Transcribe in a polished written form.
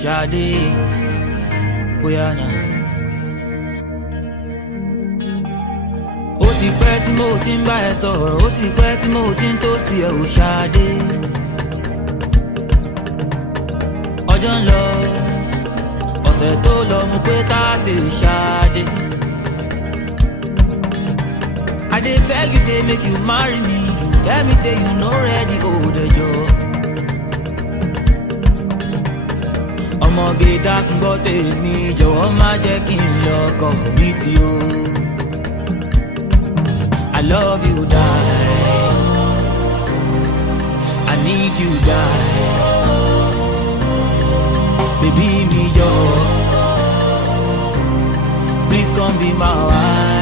Shade, Oyana. Ó ti pẹ́ tí mo ti ń bá ẹ sọ̀rọ̀, ó ti pẹ́ tí mo ti ń tó sí ẹ ò Ṣadé. Ọjọ́ ń lọ, ọ̀sẹ̀ tó lọ mo pé ká ti Ṣadé. I dey beg you say make you marry me, you tell me say you no ready, hold ẹjọ́. Ọmọge dákun gbọ́ tèmi, jọ̀wọ́ má jẹ́ kí n lọ́kọ mi tí o. I love you, die. I need you, die. Baby, me, yo. Please come be my wife.